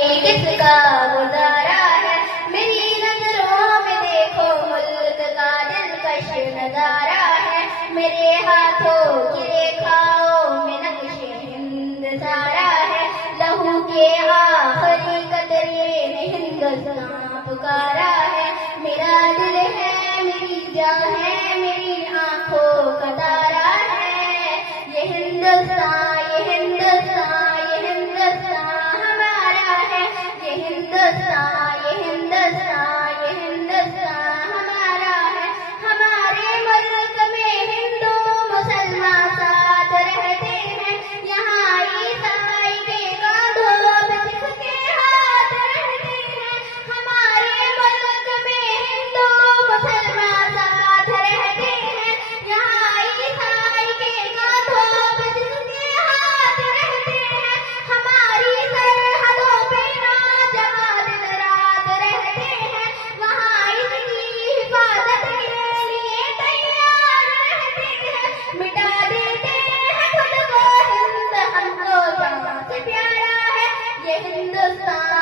किसका गुजारा है, मेरी नजरों में देखो मुल्क का दिलकश नजारा है। मेरे हाथों की रेखाओं में नक्शे हिंद सारा है। लहू के आखिरी कतरे ने हिंदुस्तान पुकारा है। मेरा दिल है, मेरी जान है, मेरी आंखों का तारा है। ये हिंदुस्तान, ये हिंदुस्तान, ये हिंदुस्तान हमारा है। ये हिंदुस्तान, ये हिंदुस्तान, ये हिंदुस्तान हमारा है। हमारे मुल्क में हिंदू मुसलमान साथ रहते हैं। यहाँ ईसाई के कांधों पे सिख के हाथ रहते हैं। हमारे मुल्क में हिंदू मुसलमान साथ रहते हैं। यहाँ ईसाई के कांधों पे सिख के हाथ रहते हैं। हमारी सरहदों पे नौजवान दिन रात रहते हैं। वहाँ इसकी हिफाजत के लिए तैयार रहते हैं। मिटा देते हैं खुद को, हिंद हमको जान से प्यारा है। ये हिंदुस्तान